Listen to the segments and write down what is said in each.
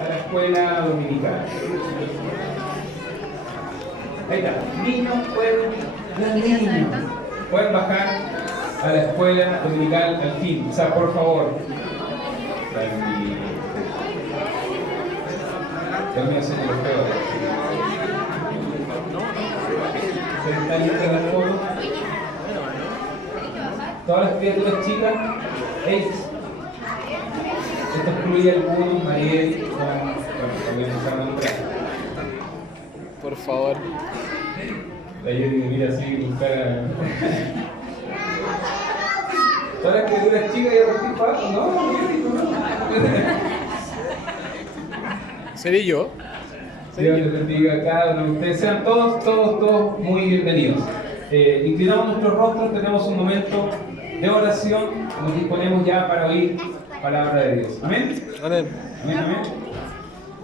a la escuela dominical. Ahí está. Pueden bajar a la escuela dominical al fin. O sea, por favor. Tranquilo. Dios mío, señor, feo. ¿Se está lista la foto? Todas las criaturas chicas, esto excluye algunos, Mariel, bueno, también nos van a nombrar. Por favor. La Yeri me mira así con cara. Todas las criaturas chicas y Agustín Pato, no, Yeri, no. ¿Seré yo? Dios les bendiga a cada uno de ustedes. Sean todos muy bienvenidos. Inclinamos nuestros rostros, tenemos un momento de oración, nos disponemos ya para oír palabra de Dios. Amén. Amén. Amén, amén.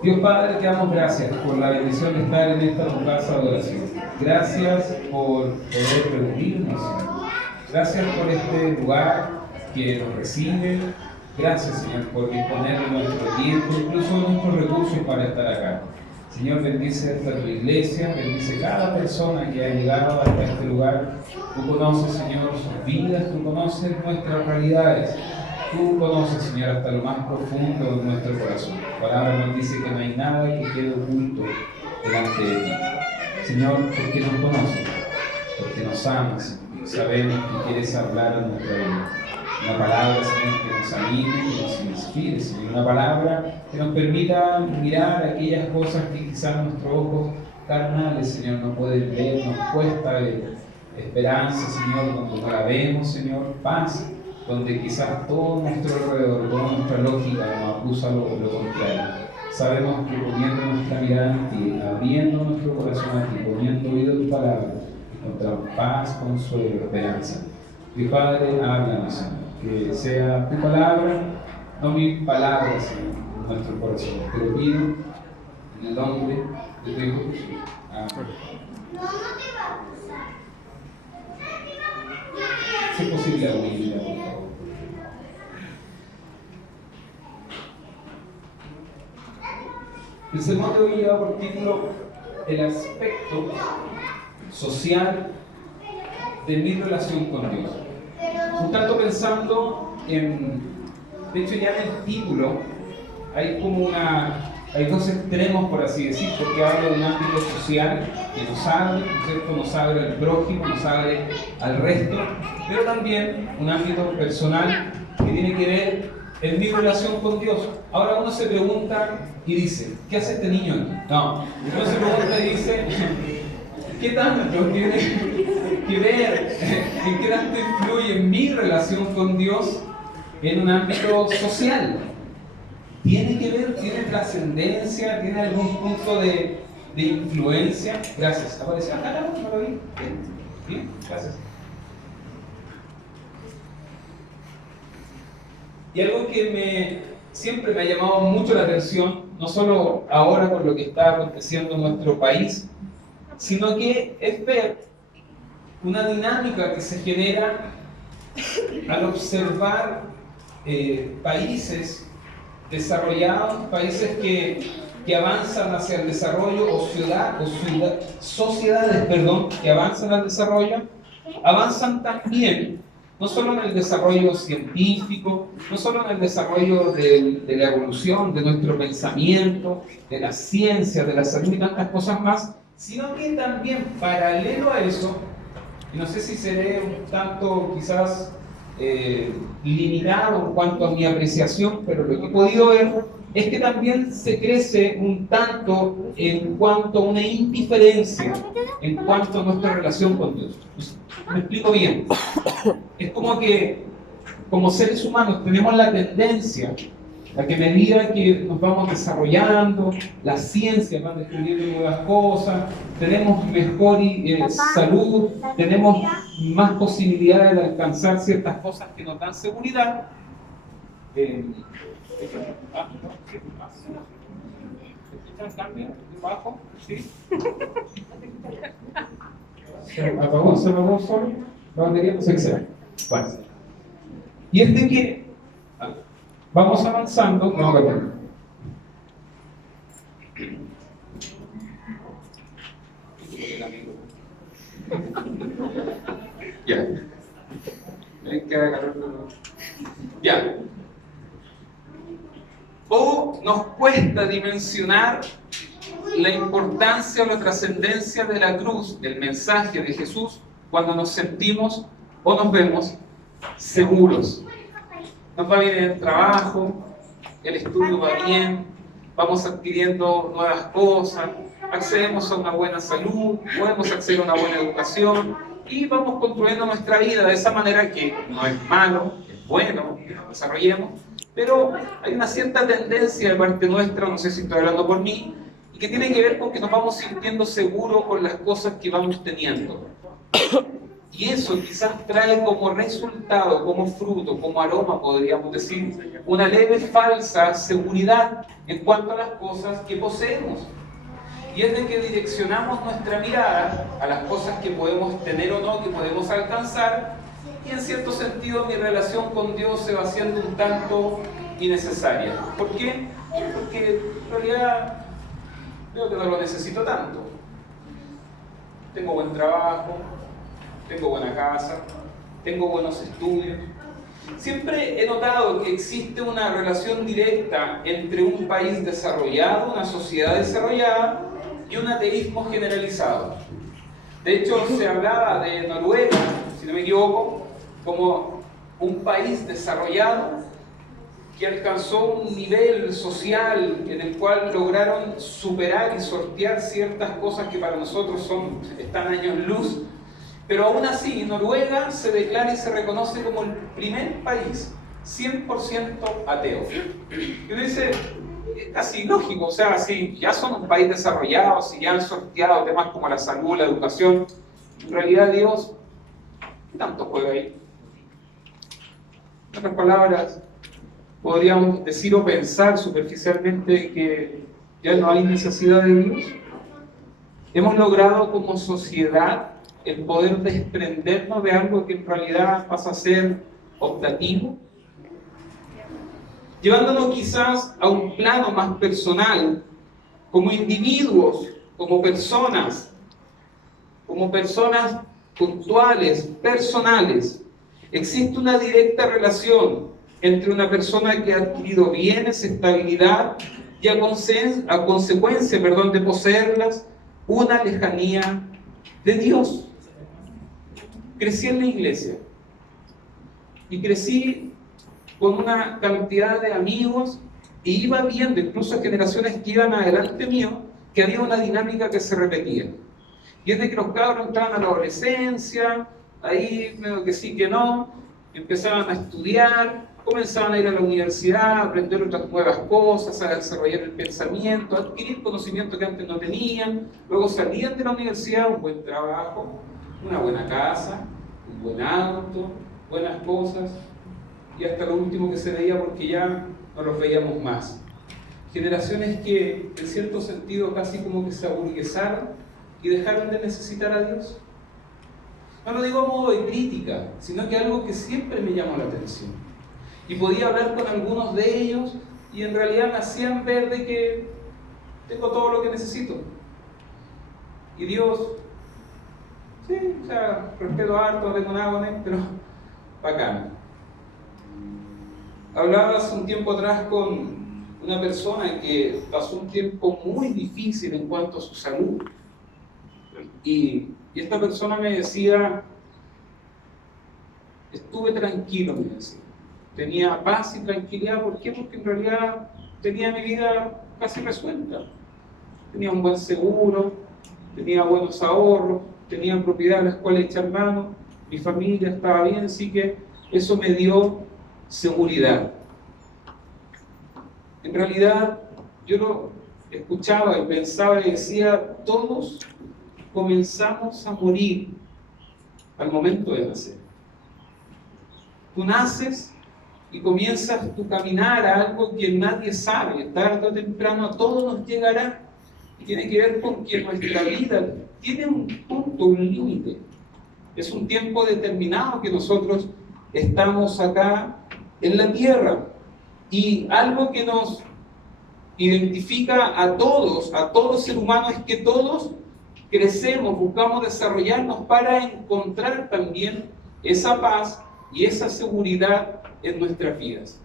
Dios Padre, te damos gracias por la bendición de estar en esta tu casa de oración. Gracias por poder reunirnos, Señor. Gracias por este lugar que nos recibe. Gracias, Señor, por disponer de nuestro tiempo, incluso de nuestros recursos para estar acá. Señor, bendice esta tu iglesia, bendice cada persona que ha llegado hasta este lugar. Tú conoces, Señor, sus vidas, tú conoces nuestras realidades. Tú conoces, Señor, hasta lo más profundo de nuestro corazón. Tu palabra nos dice que no hay nada que quede oculto delante de ti. Señor, porque nos conoces, porque nos amas y sabemos que quieres hablar a nuestra vida. Una palabra, Señor, que nos anime, que nos inspire, Señor. Una palabra que nos permita mirar aquellas cosas que quizás nuestros ojos carnales, Señor, no pueden ver, nos cuesta ver. Esperanza, Señor, cuando no la vemos, Señor. Paz, donde quizás todo nuestro alrededor, toda nuestra lógica nos acusa lo contrario. Sabemos que poniendo nuestra mirada en ti, abriendo nuestro corazón a ti, poniendo oído a tu palabra, encontramos paz, consuelo, esperanza. Mi Padre, háblanos, Señor. Que sea tu palabra, no mi palabra, Señor, en nuestro corazón. Te lo pido en el nombre de tu Hijo Jesús. Amén. Si es posible, la Biblia, por favor. El sermón de hoy lleva por título el aspecto social de mi relación con Dios. Un tanto pensando en, de hecho ya en el título hay dos extremos, por así decir, porque habla de un ámbito social que nos abre, ¿no es cierto? Nos abre al prójimo, nos abre al resto, pero también un ámbito personal que tiene que ver en mi relación con Dios. Ahora uno se pregunta y dice, ¿qué hace este niño aquí? No, uno se pregunta y dice, ¿qué tanto tiene que ver, en qué tanto influye en mi relación con Dios en un ámbito social? ¿Tiene que ver, tiene trascendencia, tiene algún punto de influencia? Gracias. ¿Apareció acá? ¿No lo vi? Bien, bien, gracias. Y algo que siempre me ha llamado mucho la atención, no solo ahora con lo que está aconteciendo en nuestro país, sino que es ver una dinámica que se genera al observar países desarrollados, países que avanzan hacia el desarrollo, o sociedades que avanzan al desarrollo, avanzan también, no solo en el desarrollo científico, no solo en el desarrollo de la evolución, de nuestro pensamiento, de la ciencia, de la salud y tantas cosas más, sino que también paralelo a eso, y no sé si seré un tanto quizás limitado en cuanto a mi apreciación, pero lo que he podido ver es que también se crece un tanto en cuanto a una indiferencia en cuanto a nuestra relación con Dios. Me explico bien. Es como que como seres humanos tenemos la tendencia a que a medida que nos vamos desarrollando, la ciencia va descubriendo nuevas cosas, tenemos mejor salud, tenemos más posibilidades de alcanzar ciertas cosas que nos dan seguridad. ¿Escuchan cambio de bajo? ¿Sí? ¿Se apagó solo? La batería no se excede. Bueno. Y es de que vamos avanzando, Ya. Queda calor, pero... Ya. O nos cuesta dimensionar la importancia o la trascendencia de la cruz, del mensaje de Jesús, cuando nos sentimos o nos vemos seguros. Nos va bien en el trabajo, el estudio va bien, vamos adquiriendo nuevas cosas, accedemos a una buena salud, podemos acceder a una buena educación y vamos construyendo nuestra vida de esa manera que no es malo, es bueno que nos desarrollemos, pero hay una cierta tendencia de parte nuestra, no sé si estoy hablando por mí, y que tiene que ver con que nos vamos sintiendo seguros con las cosas que vamos teniendo. Y eso quizás trae como resultado, como fruto, como aroma, podríamos decir, una leve falsa seguridad en cuanto a las cosas que poseemos. Y es de que direccionamos nuestra mirada a las cosas que podemos tener o no, que podemos alcanzar, y en cierto sentido mi relación con Dios se va haciendo un tanto innecesaria. ¿Por qué? Porque en realidad veo que no lo necesito tanto. Tengo buen trabajo, tengo buena casa, tengo buenos estudios. Siempre he notado que existe una relación directa entre un país desarrollado, una sociedad desarrollada y un ateísmo generalizado. De hecho, se hablaba de Noruega, si no me equivoco, como un país desarrollado que alcanzó un nivel social en el cual lograron superar y sortear ciertas cosas que para nosotros están años luz. Pero aún así, Noruega se declara y se reconoce como el primer país 100% ateo. Y uno dice, es casi lógico, o sea, si ya son un país desarrollado, si ya han sorteado temas como la salud, la educación, en realidad Dios, ¿qué tanto juega ahí? En otras palabras, podríamos decir o pensar superficialmente que ya no hay necesidad de Dios. Hemos logrado como sociedad el poder desprendernos de algo que en realidad pasa a ser optativo, llevándonos quizás a un plano más personal, como individuos, como personas puntuales, personales. Existe una directa relación entre una persona que ha adquirido bienes, estabilidad y a consecuencia de poseerlas, una lejanía de Dios. Crecí en la iglesia y crecí con una cantidad de amigos y iba viendo, incluso generaciones que iban adelante mío, que había una dinámica que se repetía. Y es de que los cabros entraban a la adolescencia, ahí medio que sí que no, empezaban a estudiar, comenzaban a ir a la universidad, a aprender otras nuevas cosas, a desarrollar el pensamiento, a adquirir conocimiento que antes no tenían, luego salían de la universidad, un buen trabajo, una buena casa, un buen auto, buenas cosas, y hasta lo último que se veía porque ya no los veíamos más. Generaciones que en cierto sentido casi como que se aburguesaron y dejaron de necesitar a Dios. No lo digo a modo de crítica, sino que algo que siempre me llamó la atención. Y podía hablar con algunos de ellos y en realidad me hacían ver de que tengo todo lo que necesito. Y Dios, sí, o sea, respeto harto, no tengo nada con él, pero bacán. Hablaba hace un tiempo atrás con una persona que pasó un tiempo muy difícil en cuanto a su salud. Y esta persona me decía, estuve tranquilo, me decía. Tenía paz y tranquilidad. ¿Por qué? Porque en realidad tenía mi vida casi resuelta. Tenía un buen seguro, tenía buenos ahorros, tenía propiedades a las cuales echar mano, mi familia estaba bien, así que eso me dio seguridad. En realidad, yo lo escuchaba y pensaba y decía, todos comenzamos a morir al momento de nacer. Tú naces y comienzas tu caminar a algo que nadie sabe, tarde o temprano a todos nos llegará, y tiene que ver con que nuestra vida tiene un punto, un límite. Es un tiempo determinado que nosotros estamos acá en la tierra, y algo que nos identifica a todo ser humano, es que todos crecemos, buscamos desarrollarnos para encontrar también esa paz y esa seguridad en nuestras vidas.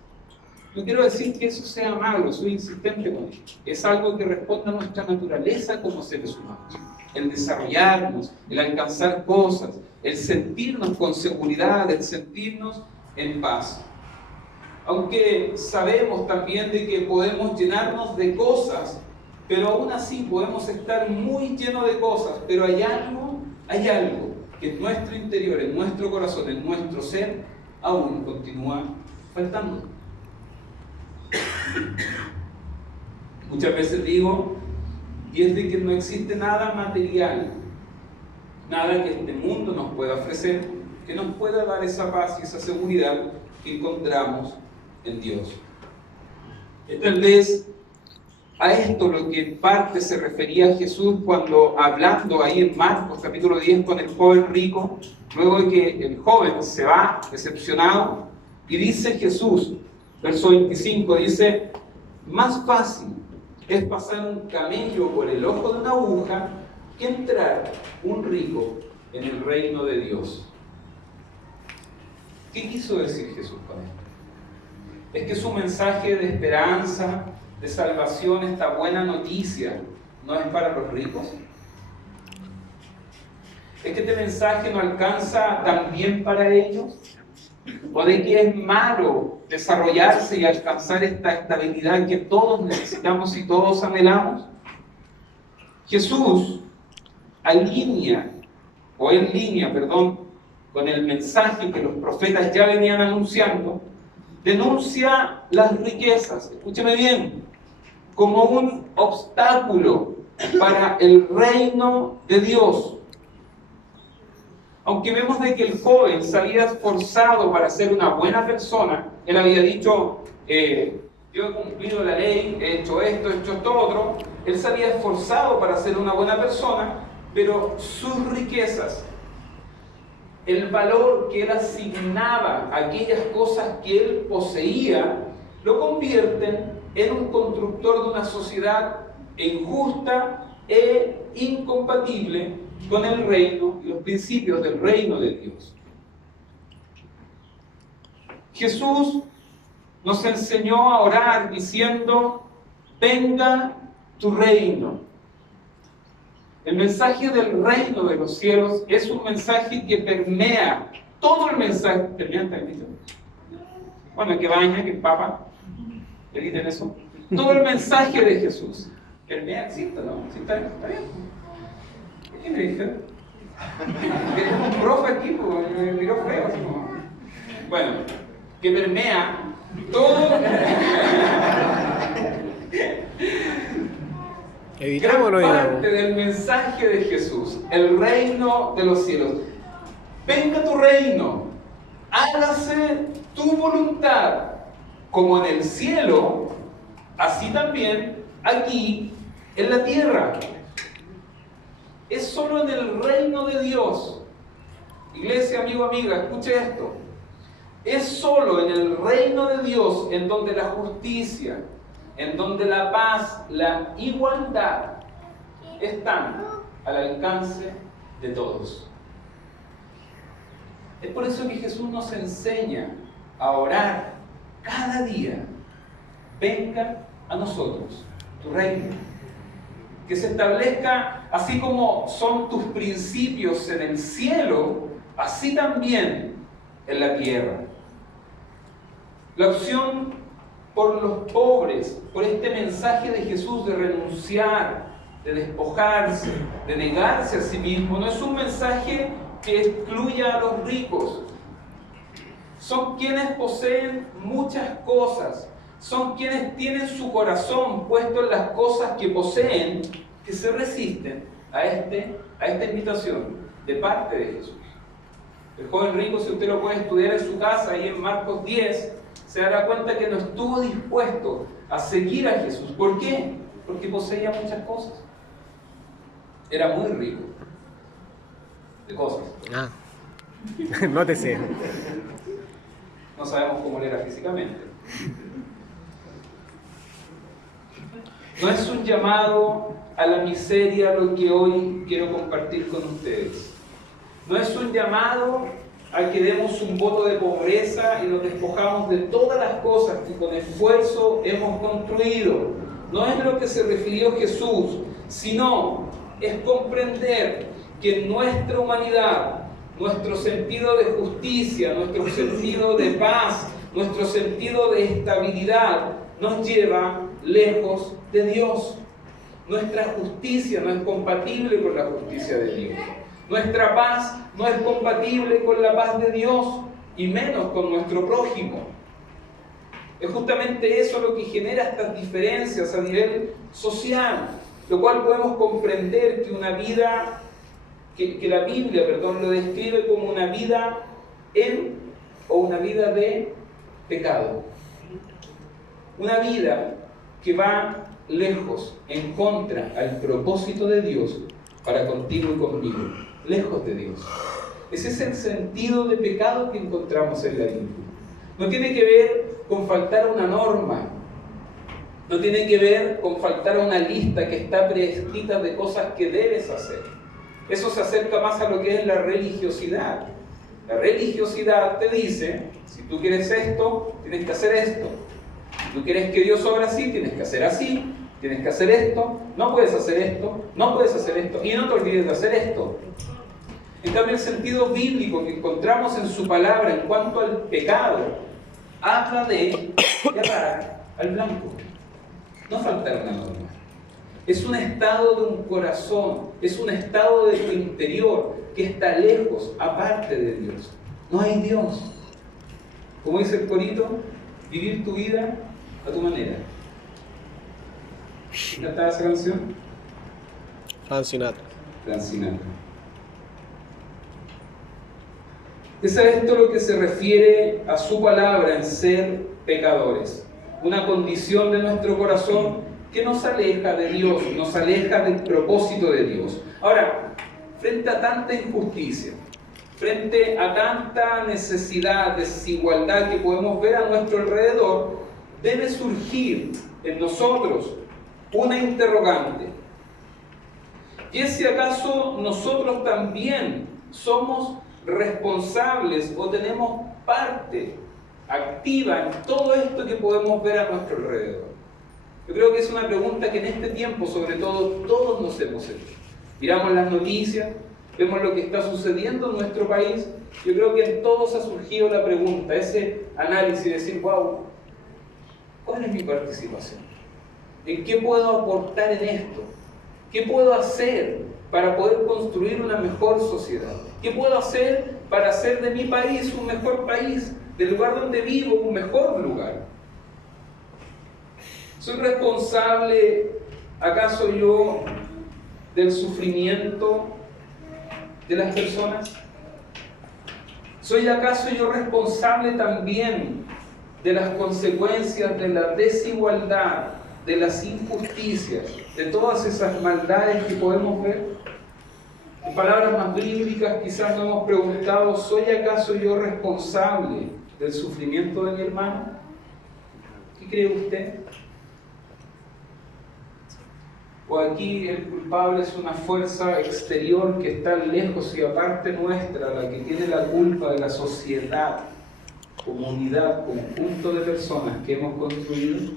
No quiero decir que eso sea malo, soy insistente con ello. Es algo que responde a nuestra naturaleza como seres humanos. El desarrollarnos, el alcanzar cosas, el sentirnos con seguridad, el sentirnos en paz. Aunque sabemos también de que podemos llenarnos de cosas, pero aún así podemos estar muy llenos de cosas, pero hay algo que en nuestro interior, en nuestro corazón, en nuestro ser, aún continúa faltando. Muchas veces digo, y es de que no existe nada material, nada que este mundo nos pueda ofrecer, que nos pueda dar esa paz y esa seguridad que encontramos en Dios. Tal vez a esto lo que en parte se refería Jesús cuando hablando ahí en Marcos capítulo 10 con el joven rico, luego de que el joven se va decepcionado, y dice Jesús, verso 25, dice: más fácil es pasar un camello por el ojo de una aguja que entrar un rico en el reino de Dios. ¿Qué quiso decir Jesús con esto? Es que su mensaje de esperanza, de salvación, esta buena noticia, no es para los ricos. Es que este mensaje no alcanza también para ellos. O de que es malo desarrollarse y alcanzar esta estabilidad que todos necesitamos y todos anhelamos. Jesús en línea con el mensaje que los profetas ya venían anunciando, denuncia las riquezas, escúcheme bien, como un obstáculo para el reino de Dios. Aunque vemos de que el joven se había esforzado para ser una buena persona, él había dicho, yo he cumplido la ley, he hecho esto otro, él se había esforzado para ser una buena persona, pero sus riquezas, el valor que él asignaba a aquellas cosas que él poseía, lo convierten en un constructor de una sociedad injusta e incompatible con el reino y los principios del reino de Dios. Jesús nos enseñó a orar diciendo: venga tu reino. El mensaje del reino de los cielos es un mensaje que permea todo el mensaje. Bueno, que baña, que empapa, que dicen eso. Todo el mensaje de Jesús permea, existe, ¿no? ¿Sí está bien? ¿Qué me dijeron? Que un profe aquí, pues, me miró feo. Así como... Bueno, que permea todo. Gran parte del mensaje de Jesús, el reino de los cielos. Venga tu reino, hágase tu voluntad, como en el cielo, así también aquí en la tierra. Es solo en el reino de Dios. Iglesia, amigo, amiga, escuche esto. Es solo en el reino de Dios en donde la justicia, en donde la paz, la igualdad están al alcance de todos. Es por eso que Jesús nos enseña a orar cada día: venga a nosotros tu reino. Que se establezca, así como son tus principios en el cielo, así también en la tierra. La opción por los pobres, por este mensaje de Jesús de renunciar, de despojarse, de negarse a sí mismo, no es un mensaje que excluya a los ricos. Son quienes poseen muchas cosas, son quienes tienen su corazón puesto en las cosas que poseen, que se resisten a esta invitación de parte de Jesús. El joven rico, si usted lo puede estudiar en su casa, ahí en Marcos 10, se dará cuenta que no estuvo dispuesto a seguir a Jesús. ¿Por qué? Porque poseía muchas cosas. Era muy rico de cosas. Nótese. No sabemos cómo él era físicamente. No es un llamado a la miseria lo que hoy quiero compartir con ustedes. No es un llamado a que demos un voto de pobreza y nos despojamos de todas las cosas que con esfuerzo hemos construido. No es lo que se refirió Jesús, sino es comprender que en nuestra humanidad, nuestro sentido de justicia, nuestro sentido de paz, nuestro sentido de estabilidad nos lleva lejos de Dios. Nuestra justicia no es compatible con la justicia de Dios. Nuestra paz no es compatible con la paz de Dios, y menos con nuestro prójimo. Es justamente eso lo que genera estas diferencias a nivel social, lo cual podemos comprender que una vida, que la Biblia, lo describe como una vida o una vida de pecado. Una vida que va lejos, en contra al propósito de Dios para contigo y conmigo, lejos de Dios. Ese es el sentido de pecado que encontramos en la Biblia. No tiene que ver con faltar una norma, no tiene que ver con faltar una lista que está prescrita de cosas que debes hacer. Eso se acerca más a lo que es la religiosidad. La religiosidad te dice, si tú quieres esto, tienes que hacer esto. Si tú quieres que Dios obra así, tienes que hacer así. Tienes que hacer esto, no puedes hacer esto, no puedes hacer esto, y no te olvides de hacer esto. En cambio, el sentido bíblico que encontramos en su palabra en cuanto al pecado, habla de errar al blanco, no faltar una norma. Es un estado de un corazón, es un estado de tu interior que está lejos, aparte de Dios. No hay Dios. Como dice el corito, vivir tu vida a tu manera. ¿Quién cantaba esa canción? Frank Sinatra. Frank Sinatra. Es a esto lo que se refiere a su palabra en ser pecadores. Una condición de nuestro corazón que nos aleja de Dios, nos aleja del propósito de Dios. Ahora, frente a tanta injusticia, frente a tanta necesidad, desigualdad que podemos ver a nuestro alrededor, debe surgir en nosotros una interrogante. ¿Y es si acaso nosotros también somos responsables o tenemos parte activa en todo esto que podemos ver a nuestro alrededor? Yo creo que es una pregunta que en este tiempo, sobre todo, todos nos hemos hecho. Miramos las noticias, vemos lo que está sucediendo en nuestro país. Yo creo que en todos ha surgido la pregunta, ese análisis de decir, wow, ¿cuál es mi participación? ¿En qué puedo aportar en esto? ¿Qué puedo hacer para poder construir una mejor sociedad? ¿Qué puedo hacer para hacer de mi país un mejor país? Del lugar donde vivo un mejor lugar. ¿Soy responsable, acaso yo, del sufrimiento de las personas? ¿Soy acaso yo responsable también de las consecuencias de la desigualdad, de las injusticias, de todas esas maldades que podemos ver? En palabras más bíblicas, quizás nos hemos preguntado, ¿soy acaso yo responsable del sufrimiento de mi hermano? ¿Qué cree usted? ¿O aquí el culpable es una fuerza exterior que está lejos y aparte nuestra, la que tiene la culpa de la sociedad, comunidad, conjunto de personas que hemos construido?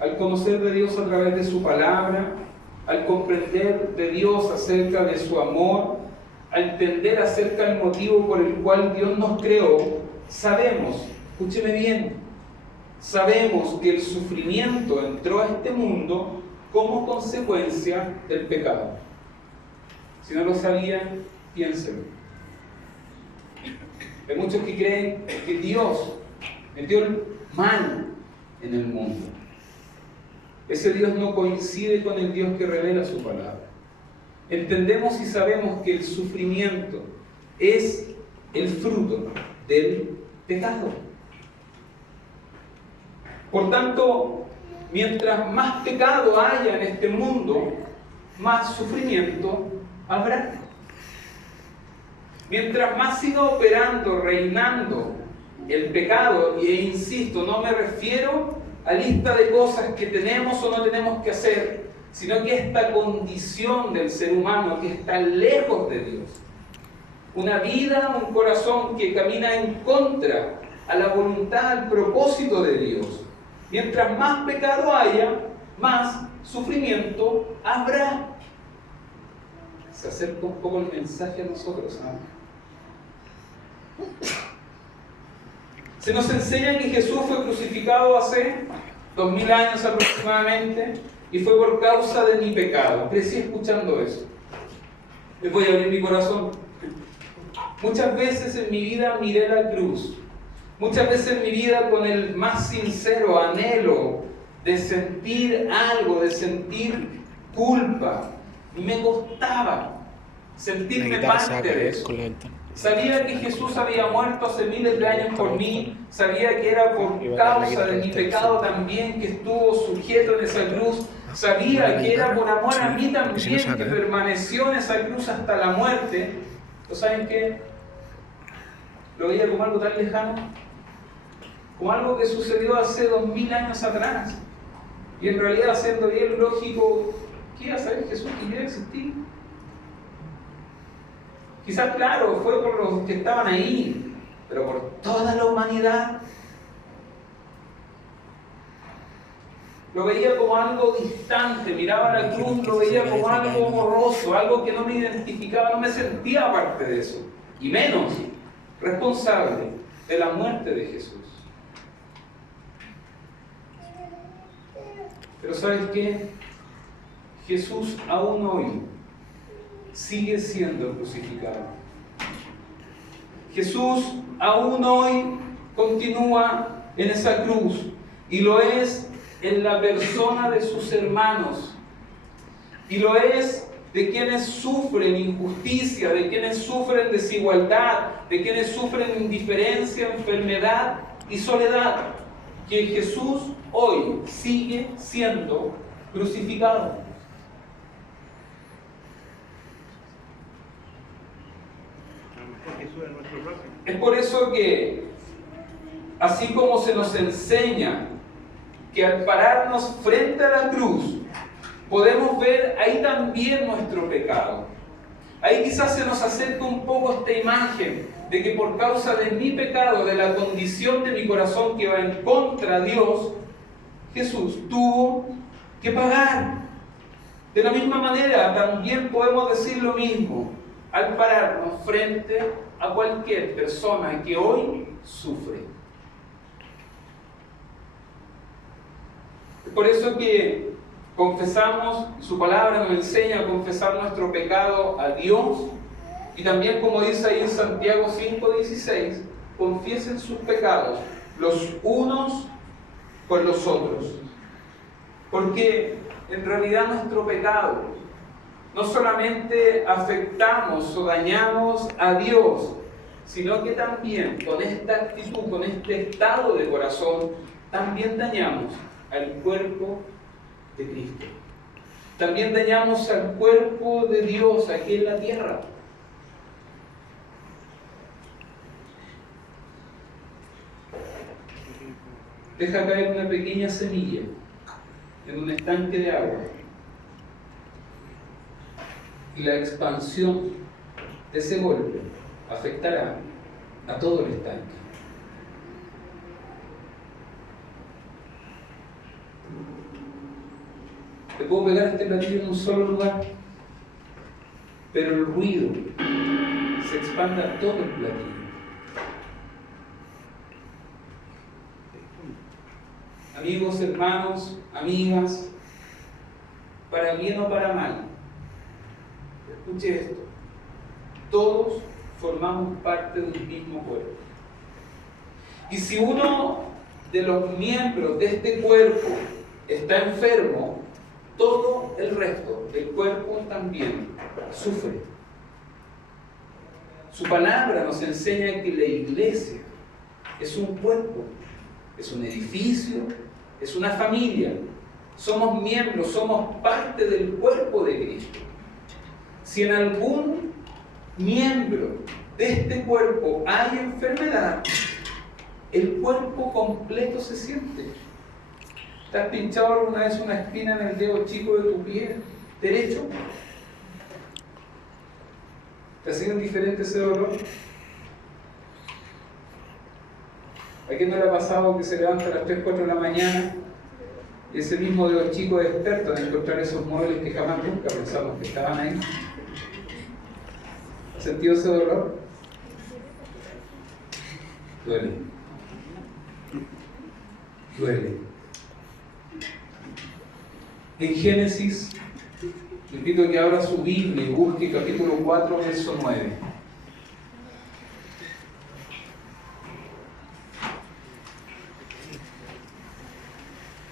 Al conocer de Dios a través de su palabra, al comprender de Dios acerca de su amor, a entender acerca del motivo por el cual Dios nos creó, sabemos, escúcheme bien, sabemos que el sufrimiento entró a este mundo como consecuencia del pecado. Si no lo sabían, piénsenlo. Hay muchos que creen que Dios metió el mal en el mundo. Ese Dios no coincide con el Dios que revela su palabra. Entendemos y sabemos que el sufrimiento es el fruto del pecado. Por tanto, mientras más pecado haya en este mundo, más sufrimiento habrá. Mientras más siga operando, reinando el pecado, e insisto, no me refiero a lista de cosas que tenemos o no tenemos que hacer, sino que esta condición del ser humano que está lejos de Dios. Una vida, un corazón que camina en contra a la voluntad, al propósito de Dios. Mientras más pecado haya, más sufrimiento habrá. Se acerca un poco el mensaje a nosotros, ¿sabes? Se nos enseña que Jesús fue crucificado hace 2000 años aproximadamente y fue por causa de mi pecado. Crecí escuchando eso. Les voy a abrir mi corazón. Muchas veces en mi vida miré la cruz. Muchas veces en mi vida con el más sincero anhelo de sentir algo, de sentir culpa. Me costaba sentirme parte de eso. Sabía que Jesús había muerto hace miles de años por mí. Sabía que era por causa de mi pecado también que estuvo sujeto en esa cruz. Sabía que era por amor a mí también que permaneció en esa cruz hasta la muerte. ¿Pero saben qué? Lo veía como algo tan lejano, como algo que sucedió hace 2000 años atrás. Y en realidad, siendo bien lógico, ¿qué iba a saber Jesús que iba a existir? Quizás, claro, fue por los que estaban ahí, pero por toda la humanidad. Lo veía como algo distante, miraba la cruz, lo veía como algo borroso, algo que no me identificaba, no me sentía parte de eso. Y menos responsable de la muerte de Jesús. Pero ¿sabes qué? Jesús aún hoy sigue siendo crucificado. Jesús aún hoy continúa en esa cruz y lo es en la persona de sus hermanos y lo es de quienes sufren injusticia, de quienes sufren desigualdad, de quienes sufren indiferencia, enfermedad y soledad, que Jesús hoy sigue siendo crucificado. Es por eso que, así como se nos enseña que al pararnos frente a la cruz, podemos ver ahí también nuestro pecado. Ahí quizás se nos acerca un poco esta imagen de que por causa de mi pecado, de la condición de mi corazón que va en contra de Dios, Jesús tuvo que pagar. De la misma manera, también podemos decir lo mismo al pararnos frente a cualquier persona que hoy sufre. Es por eso que confesamos, su palabra nos enseña a confesar nuestro pecado a Dios y también, como dice ahí en Santiago 5:16, confiesen sus pecados los unos con los otros. Porque en realidad nuestro pecado no solamente afectamos o dañamos a Dios, sino que también con esta actitud, con este estado de corazón, también dañamos al cuerpo de Cristo. También dañamos al cuerpo de Dios aquí en la tierra. Deja caer una pequeña semilla en un estanque de agua y la expansión de ese golpe afectará a todo el estanque. Le puedo pegar este platillo en un solo lugar, pero el ruido se expande a todo el platillo. Amigos, hermanos, amigas, para bien o para mal, escuche esto: todos formamos parte de un mismo cuerpo. Y si uno de los miembros de este cuerpo está enfermo, todo el resto del cuerpo también sufre. Su palabra nos enseña que la iglesia es un cuerpo, es un edificio, es una familia. Somos miembros, somos parte del cuerpo de Cristo. Si en algún miembro de este cuerpo hay enfermedad, el cuerpo completo se siente. ¿Te has pinchado alguna vez una espina en el dedo chico de tu pie derecho? ¿Te ha sido indiferente ese dolor? ¿A quién no le ha pasado que se levanta a las 3, 4 de la mañana y ese mismo dedo chico es experto en encontrar esos muebles que jamás nunca pensamos que estaban ahí? ¿Has sentido ese dolor? Duele. Duele. En Génesis, le invito a que abra su Biblia y busque capítulo 4, verso 9.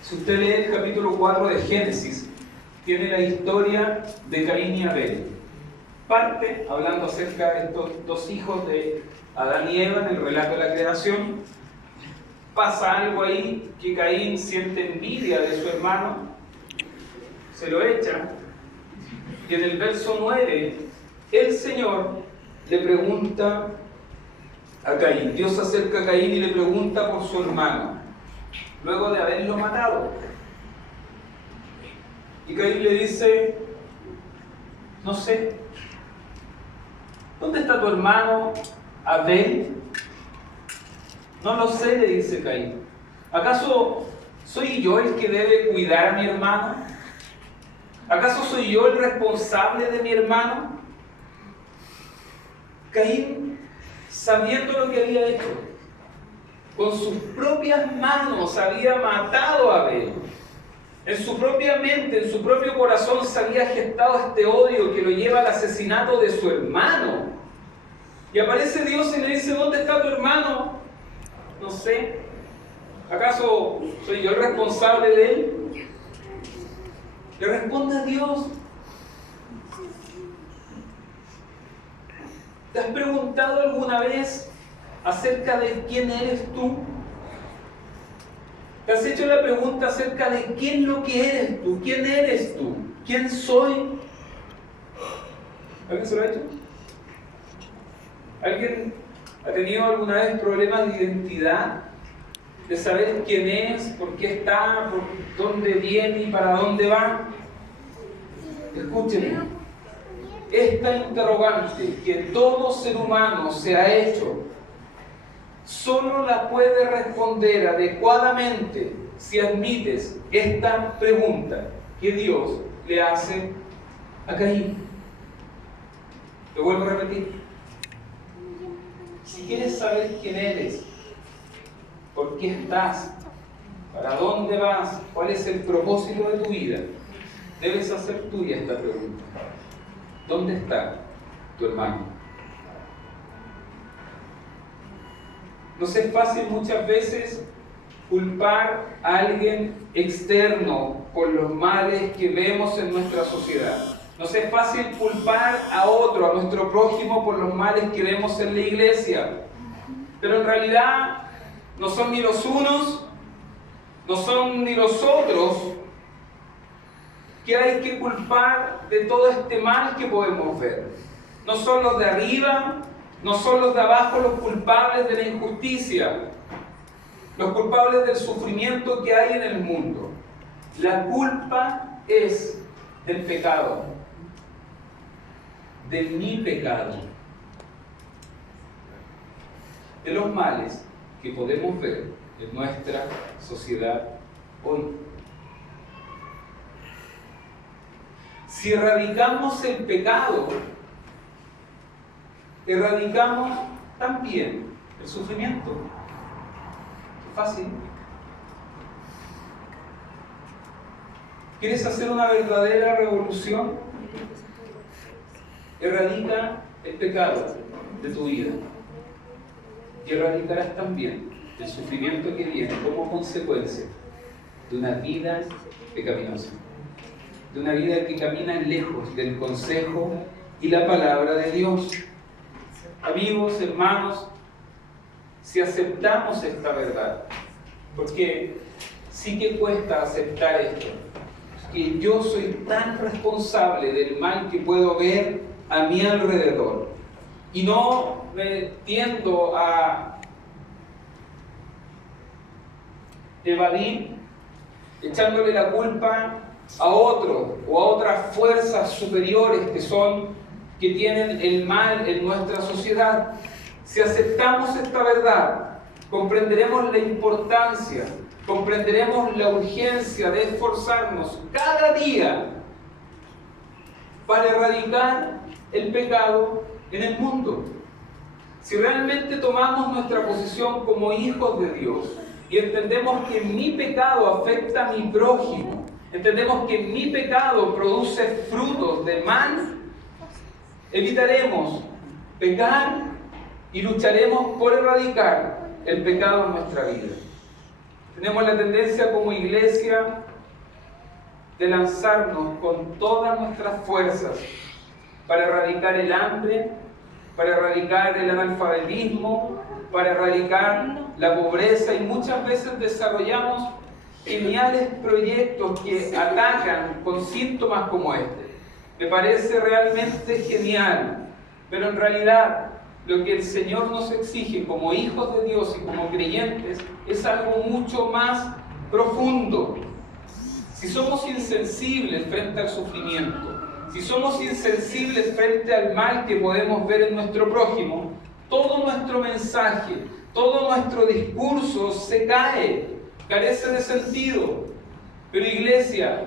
Si usted lee el capítulo 4 de Génesis, tiene la historia de Caín y Abel. Parte hablando acerca de estos dos hijos de Adán y Eva en el relato de la creación. Pasa algo ahí que Caín siente envidia de su hermano, se lo echa, y en el verso 9 el Señor le pregunta a Caín, Dios se acerca a Caín y le pregunta por su hermano, luego de haberlo matado. Y Caín le dice, no sé, ¿dónde está tu hermano Abel? No lo sé, le dice Caín. ¿Acaso soy yo el que debe cuidar a mi hermano? ¿Acaso soy yo el responsable de mi hermano? Caín, sabiendo lo que había hecho, con sus propias manos había matado a Abel. En su propia mente, en su propio corazón se había gestado este odio que lo lleva al asesinato de su hermano. Y aparece Dios y le dice, ¿dónde está tu hermano? No sé. ¿Acaso soy yo el responsable de él? Le responde a Dios. ¿Te has preguntado alguna vez acerca de quién eres tú? ¿Te has hecho la pregunta acerca de qué es lo que eres tú? ¿Quién eres tú? ¿Quién soy? ¿Alguien se lo ha hecho? ¿Alguien ha tenido alguna vez problemas de identidad? De saber quién es, por qué está, por dónde viene y para dónde va. Escúchenme. Esta interrogante que todo ser humano se ha hecho, solo la puede responder adecuadamente si admites esta pregunta que Dios le hace a Caín. Lo vuelvo a repetir. Si quieres saber quién eres, ¿por qué estás? ¿Para dónde vas? ¿Cuál es el propósito de tu vida? Debes hacer tuya esta pregunta. ¿Dónde está tu hermano? Nos es fácil muchas veces culpar a alguien externo por los males que vemos en nuestra sociedad. Nos es fácil culpar a otro, a nuestro prójimo, por los males que vemos en la iglesia. Pero en realidad no son ni los unos, no son ni los otros que hay que culpar de todo este mal que podemos ver. No son los de arriba, no son los de abajo los culpables de la injusticia, los culpables del sufrimiento que hay en el mundo. La culpa es del pecado, de mi pecado, de los males que podemos ver en nuestra sociedad hoy. Si erradicamos el pecado, erradicamos también el sufrimiento. Es fácil. ¿Quieres hacer una verdadera revolución? Erradica el pecado de tu vida. Y erradicarás también el sufrimiento que viene como consecuencia de una vida pecaminosa, de una vida que camina lejos del consejo y la palabra de Dios. Amigos, hermanos, si aceptamos esta verdad, porque sí que cuesta aceptar esto, que yo soy tan responsable del mal que puedo ver a mi alrededor, y no me tiendo a evadir echándole la culpa a otros o a otras fuerzas superiores que tienen el mal en nuestra sociedad. Si aceptamos esta verdad, comprenderemos la importancia, comprenderemos la urgencia de esforzarnos cada día para erradicar el pecado en el mundo. Si realmente tomamos nuestra posición como hijos de Dios y entendemos que mi pecado afecta a mi prójimo, entendemos que mi pecado produce frutos de mal, evitaremos pecar y lucharemos por erradicar el pecado en nuestra vida. Tenemos la tendencia como iglesia de lanzarnos con todas nuestras fuerzas para erradicar el hambre, para erradicar el analfabetismo, para erradicar la pobreza, y muchas veces desarrollamos geniales proyectos que atacan con síntomas como este. Me parece realmente genial, pero en realidad lo que el Señor nos exige como hijos de Dios y como creyentes es algo mucho más profundo. Si somos insensibles frente al sufrimiento, si somos insensibles frente al mal que podemos ver en nuestro prójimo, todo nuestro mensaje, todo nuestro discurso se cae, carece de sentido. Pero iglesia,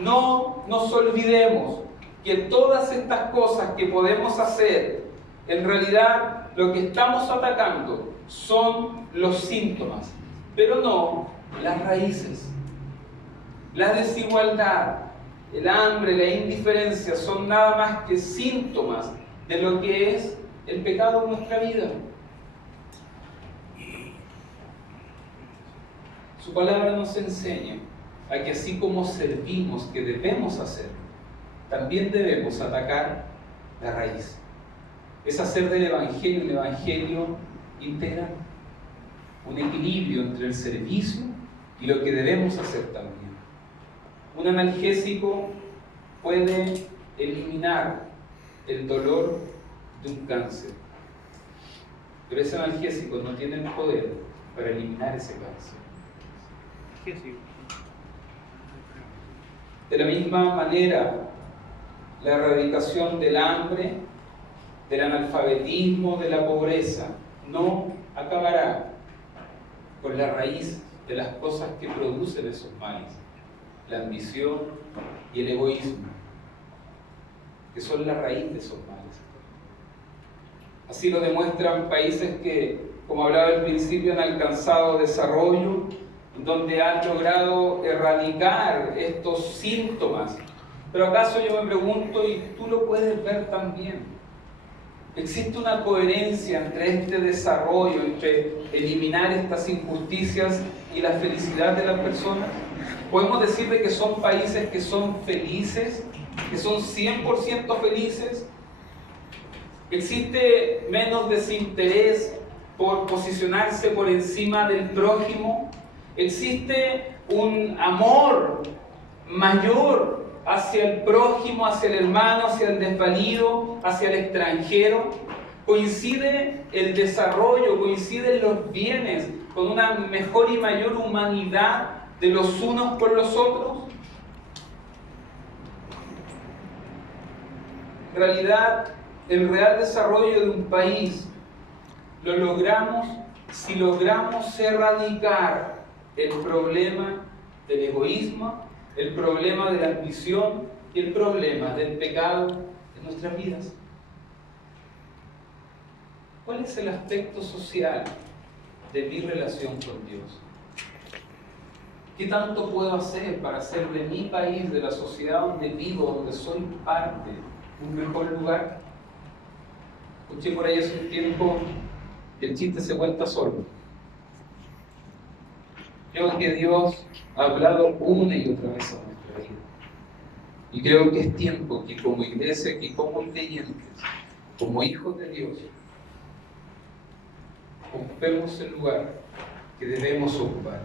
no nos olvidemos que todas estas cosas que podemos hacer, en realidad lo que estamos atacando son los síntomas, pero no las raíces. La desigualdad, el hambre, la indiferencia son nada más que síntomas de lo que es el pecado en nuestra vida. Su palabra nos enseña a que así como servimos, que debemos hacer, también debemos atacar la raíz. Es hacer del Evangelio un Evangelio integral, un equilibrio entre el servicio y lo que debemos hacer también. Un analgésico puede eliminar el dolor de un cáncer, pero ese analgésico no tiene el poder para eliminar ese cáncer. De la misma manera, la erradicación del hambre, del analfabetismo, de la pobreza, no acabará con la raíz de las cosas que producen esos males, la ambición y el egoísmo, que son la raíz de esos males. Así lo demuestran países que, como hablaba al principio, han alcanzado desarrollo, donde han logrado erradicar estos síntomas. Pero acaso yo me pregunto, y tú lo puedes ver también, ¿existe una coherencia entre este desarrollo, entre eliminar estas injusticias y la felicidad de las personas? ¿Podemos decir de que son países que son felices, que son 100% felices? ¿Existe menos desinterés por posicionarse por encima del prójimo? ¿Existe un amor mayor hacia el prójimo, hacia el hermano, hacia el desvalido, hacia el extranjero? ¿Coincide el desarrollo, coinciden los bienes con una mejor y mayor humanidad de los unos con los otros? En realidad, el real desarrollo de un país lo logramos si logramos erradicar el problema del egoísmo, el problema de la ambición y el problema del pecado en nuestras vidas. ¿Cuál es el aspecto social de mi relación con Dios? ¿Qué tanto puedo hacer para hacer de mi país, de la sociedad donde vivo, donde soy parte, un mejor lugar? Escuché por ahí hace un tiempo que el chiste se cuenta solo. Creo que Dios ha hablado una y otra vez a nuestra vida. Y creo que es tiempo que como iglesia, que como creyentes, como hijos de Dios, ocupemos el lugar que debemos ocupar.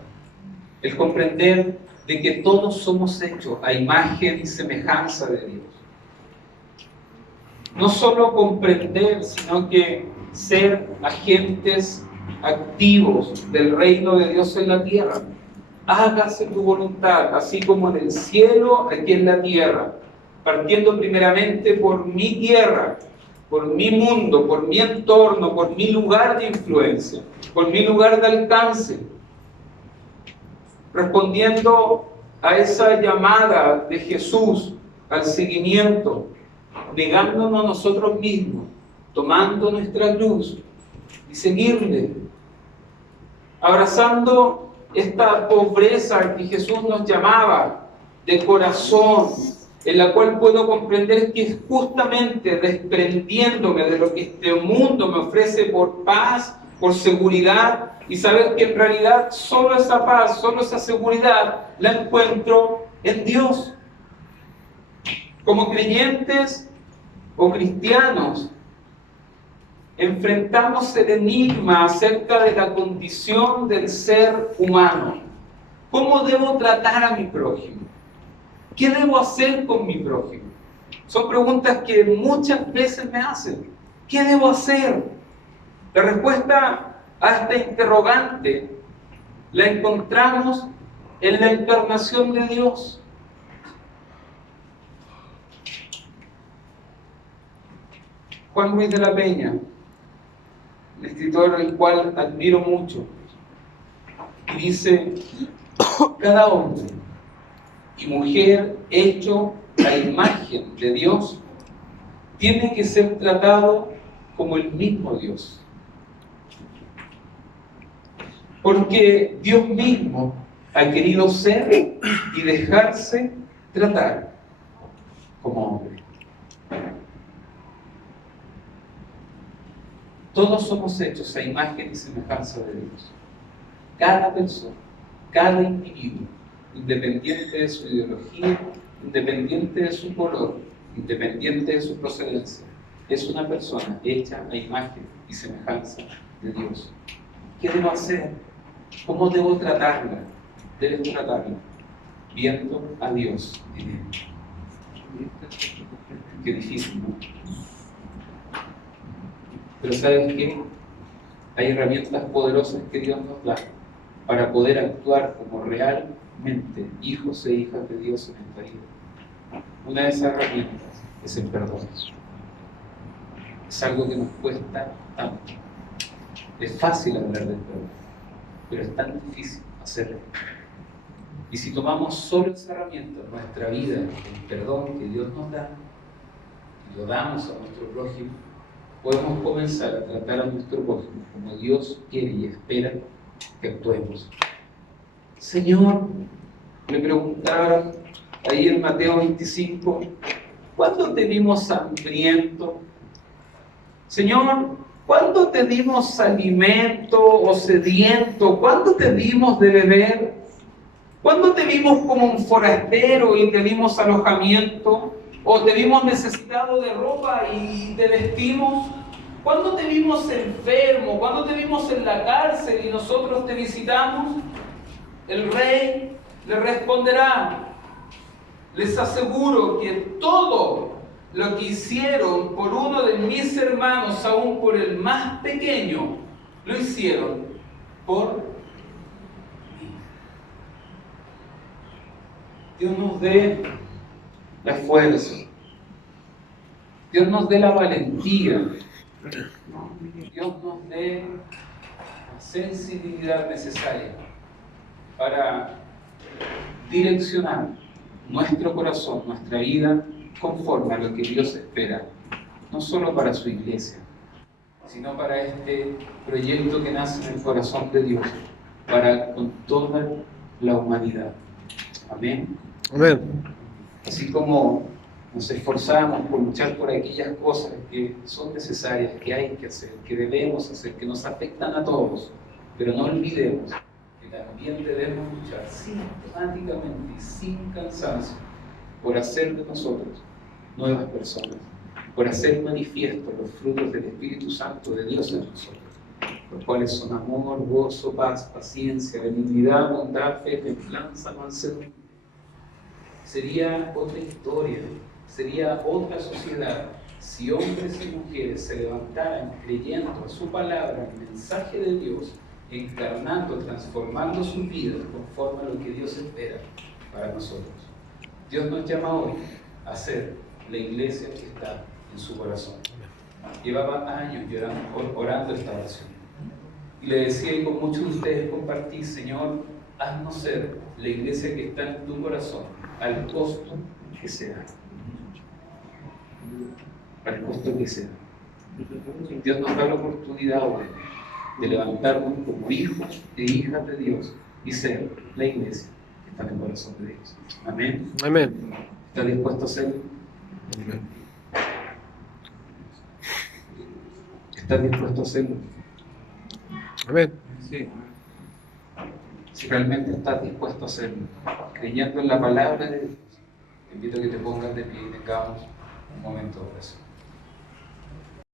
El comprender de que todos somos hechos a imagen y semejanza de Dios. No solo comprender, sino que ser agentes activos del reino de Dios en la tierra. hágase tu voluntad, así como en el cielo, aquí en la tierra, partiendo primeramente por mi tierra, por mi mundo, por mi entorno, por mi lugar de influencia, por mi lugar de alcance, respondiendo a esa llamada de Jesús al seguimiento, negándonos a nosotros mismos, tomando nuestra cruz y seguirle, abrazando esta pobreza que Jesús nos llamaba de corazón, en la cual puedo comprender que es justamente desprendiéndome de lo que este mundo me ofrece por paz, por seguridad, y saber que en realidad solo esa paz, solo esa seguridad la encuentro en Dios. Como creyentes o cristianos, enfrentamos el enigma acerca de la condición del ser humano. ¿Cómo debo tratar a mi prójimo? ¿Qué debo hacer con mi prójimo? Son preguntas que muchas veces me hacen. ¿Qué debo hacer? La respuesta a esta interrogante la encontramos en la encarnación de Dios. Juan Ruiz de la Peña, un escritor al cual admiro mucho, y dice: cada hombre y mujer hecho a imagen de Dios tiene que ser tratado como el mismo Dios, porque Dios mismo ha querido ser y dejarse tratar como hombre. Todos somos hechos a imagen y semejanza de Dios. Cada persona, cada individuo, independiente de su ideología, independiente de su color, independiente de su procedencia, es una persona hecha a imagen y semejanza de Dios. ¿Qué debo hacer? ¿Cómo debo tratarla? Debes tratarla viendo a Dios en él. Qué difícil, ¿no? Pero ¿sabes qué? Hay herramientas poderosas que Dios nos da para poder actuar como realmente hijos e hijas de Dios en esta vida. Una de esas herramientas es el perdón. Es algo que nos cuesta tanto. Es fácil hablar del perdón, pero es tan difícil hacerlo. Y si tomamos solo esa herramienta en nuestra vida, el perdón que Dios nos da, y lo damos a nuestro prójimo, podemos comenzar a tratar a nuestro prójimo como Dios quiere y espera que actuemos. Señor, le preguntaron ahí en Mateo 25, ¿cuándo te vimos hambriento? Señor, ¿cuándo te dimos alimento o sediento? ¿Cuándo te dimos de beber? ¿Cuándo te vimos como un forastero y te dimos alojamiento? ¿O te vimos necesitado de ropa y te vestimos? ¿Cuándo te vimos enfermo? ¿Cuándo te vimos en la cárcel y nosotros te visitamos? El rey le responderá: les aseguro que todo lo que hicieron por uno de mis hermanos, aún por el más pequeño, lo hicieron por mí. Dios nos dé la fuerza, Dios nos dé la valentía, Dios nos dé la sensibilidad necesaria para direccionar nuestro corazón, nuestra vida, conforme a lo que Dios espera, no solo para su iglesia, sino para este proyecto que nace en el corazón de Dios, para con toda la humanidad. Amén. Amén. Así como nos esforzamos por luchar por aquellas cosas que son necesarias, que hay que hacer, que debemos hacer, que nos afectan a todos, pero no olvidemos que también debemos luchar sistemáticamente y sin cansancio por hacer de nosotros nuevas personas, por hacer manifiestos los frutos del Espíritu Santo de Dios en nosotros, los cuales son amor, gozo, paz, paciencia, benignidad, bondad, fe, templanza, mansedumbre. Sería otra historia, sería otra sociedad si hombres y mujeres se levantaran creyendo a su palabra, el mensaje de Dios, encarnando, transformando sus vidas conforme a lo que Dios espera para nosotros. Dios nos llama hoy a ser la iglesia que está en su corazón. Llevaba años orando esta oración. Y le decía, y con muchos de ustedes compartí, Señor, haznos ser la iglesia que está en tu corazón, al costo que sea. Al costo que sea. Dios nos da la oportunidad hoy de levantarnos como hijos e hijas de Dios y ser la iglesia que está en el corazón de Dios. Amén. Amén. ¿Está dispuesto a hacerlo? Amén. ¿Estás dispuesto a hacerlo? Amén. Sí. Si realmente estás dispuesto a hacerlo, creyendo en la palabra de Dios, te invito a que te pongas de pie y tengamos un momento de oración.